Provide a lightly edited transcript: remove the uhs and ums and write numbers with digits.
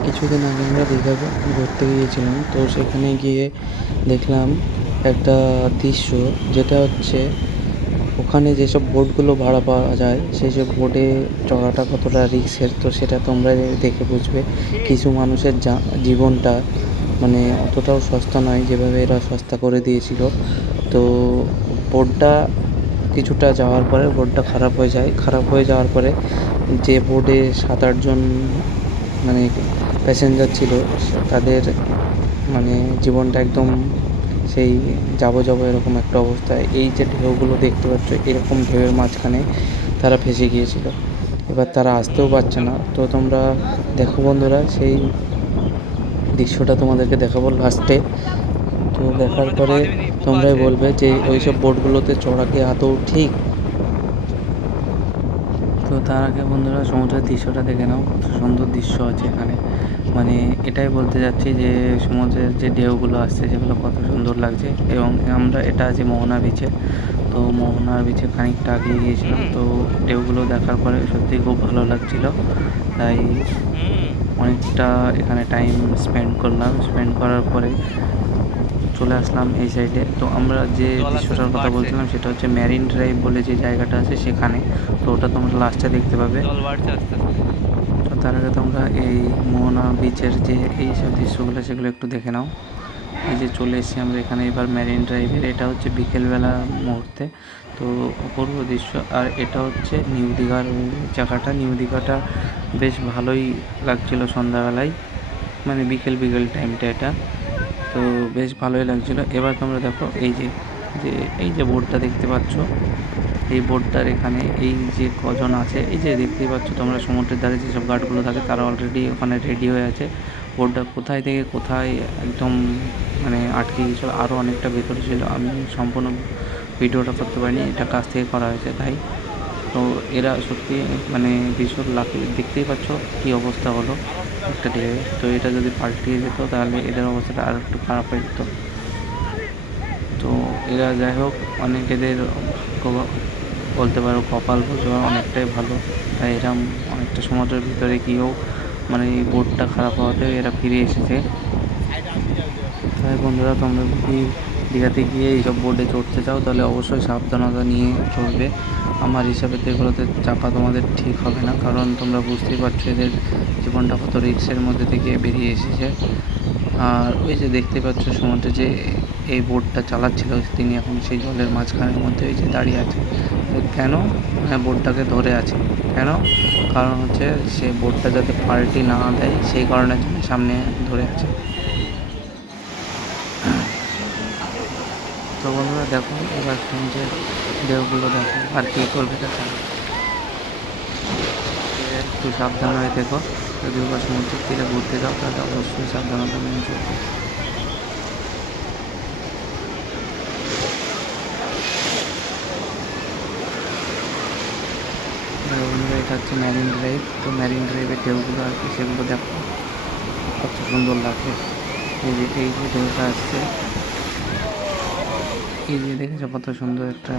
কিছুদিন আগে আমরা দীঘা ঘুরতে গিয়েছিলাম, তো সেখানে গিয়ে দেখলাম একটা দৃশ্য, যেটা হচ্ছে ওখানে যেসব বোটগুলো ভাড়া পাওয়া যায় সেই সব বোটে চড়াটা কতটা রিস্কের, তো সেটা তোমরা দেখে বুঝবে। কিছু মানুষের জীবনটা মানে অতটাও সস্তা নয় যেভাবে এরা সস্তা করে দিয়েছিল। তো বোটটা কিছুটা যাওয়ার পরে বোটটা খারাপ হয়ে যায়। খারাপ হয়ে যাওয়ার পরে যে বোটে 7-8 জন মানে প্যাসেঞ্জার ছিল, তাদের মানে জীবনটা একদম সেই যাবো যাবো এরকম একটা অবস্থায়। এই যে ঢেউগুলো দেখতে পাচ্ছ, এরকম ঢেউয়ের মাঝখানে তারা ফেঁসে গিয়েছিল। এবার তারা আসতেও পারছে না। তো তোমরা দেখো বন্ধুরা, সেই দৃশ্যটা তোমাদেরকে দেখাবো লাস্টে। তো দেখার পরে তোমরাই বলবে যে ওই সব বোটগুলোতে চড়া কি আদৌ ঠিক। তো তার আগে বন্ধুরা সমুদ্রের দৃশ্যটা দেখে নাও, কত সুন্দর দৃশ্য আছে এখানে। মানে এটাই বলতে যাচ্ছি যে সমুদ্রের যে ঢেউগুলো আসছে সেগুলো কত সুন্দর লাগছে। এবং আমরা এটা আছি মোহনা বিচে। তো মোহনার বিচে খানিকটা আগিয়ে গিয়েছিলাম, তো ঢেউগুলো দেখার পরে সত্যিই খুব ভালো লাগছিল। তাই অনেকটা এখানে টাইম স্পেন্ড করার পরে চলে আসলাম এই সাইডে। তো আমরা যে দৃশ্যটার কথা বলছিলাম সেটা হচ্ছে ম্যারিন ড্রাইভ বলে যে জায়গাটা আছে সেখানে। তো ওটা তোমরা লাস্টে দেখতে পাবে। তো তার আগে তোমরা এই মোহনা বিচের যে এই সব দৃশ্যগুলো সেগুলো একটু দেখে নাও। এই যে চলে এসেছি আমরা এখানে এবার ম্যারিন ড্রাইভের। এটা হচ্ছে বিকেলবেলা মুহূর্তে, তো অপূর্ব দৃশ্য। আর এটা হচ্ছে নিউ দীঘার জায়গাটা। নিউ দীঘাটা বেশ ভালোই লাগছিলো সন্ধ্যাবেলায়, মানে বিকেল বিকেল টাইমটা এটা। তো বেশ ভালোই লাগছিলো। এবার তোমরা দেখো এই যে যে এই যে বোর্ডটা দেখতে পাচ্ছ, এই বোর্ডটার এখানে এই যে কজন আছে, এই যে দেখতেই পাচ্ছ তোমরা সমুদ্রের ধারে যেসব গার্ডগুলো থাকে তারা অলরেডি ওখানে রেডি হয়ে আছে। বোর্ডটা কোথায় থেকে কোথায় একদম মানে আটকে গিয়েছিল, আরও অনেকটা ভেতরে ছিল। আমি সম্পূর্ণ ভিডিওটা করতে পারিনি, এটা কাছ থেকে করা হয়েছে তাই। তো এরা সত্যি মানে ভীষণ লাকি। দেখতেই পাচ্ছ কী অবস্থা হলো একটা ঢেউ। তো এটা যদি পাল্টিয়ে যেত তাহলে এদের অবস্থাটা আরও একটু খারাপ হয়ে যেত। তো এরা যাই হোক, অনেক এদের ভাগ্য বলতে পারো, কপাল বলতে পারো, অনেকটাই ভালো। তাই এরা অনেকটা সমুদ্রের ভিতরে গিয়েও মানে এই বোটটা খারাপ হওয়াতে এরা ফিরে এসেছে। তাই বন্ধুরা, তোমরা যদি দীঘাতে গিয়ে এইসব বোটে চড়তে চাও তাহলে অবশ্যই সাবধানতা নিয়ে চড়বে। আমার হিসাবে তো এগুলোতে চাপা তোমাদের ঠিক হবে না, কারণ তোমরা বুঝতেই পারছো এদের জীবনটা কত রিস্কের মধ্যে থেকে বেরিয়ে এসেছে। আর ওই যে দেখতে পাচ্ছ সমুদ্রে যে এই বোটটা চালাচ্ছিল তিনি এখন সেই জলের মাঝখানের মধ্যে ওই যে দাঁড়িয়ে আছে। তো কেন বোটটাকে ধরে আছে, কেন? কারণ হচ্ছে সে বোটটা যাতে পাল্টি না দেয় সেই কারণের জন্য সামনে ধরে আছে। তো বন্ধুরা দেখো এবার সমুদ্রের ঢেউগুলো দেখো, আর কী করবে দেখা। একটু সাবধান হয়ে থেকো। যদি ওবার সমুদ্রের তীরে ঘুরতে যাও তাহলে অবশ্যই সাবধানতা মেনে চলবে। বন্ধুরা এটা হচ্ছে ম্যারিন ড্রাইভ। তো ম্যারিন ড্রাইভের ঢেউগুলো আর কি সেগুলো দেখো কত সুন্দর লাগে। এই যে ঢেউটা আসছে, এই যে দেখেছো কত সুন্দর একটা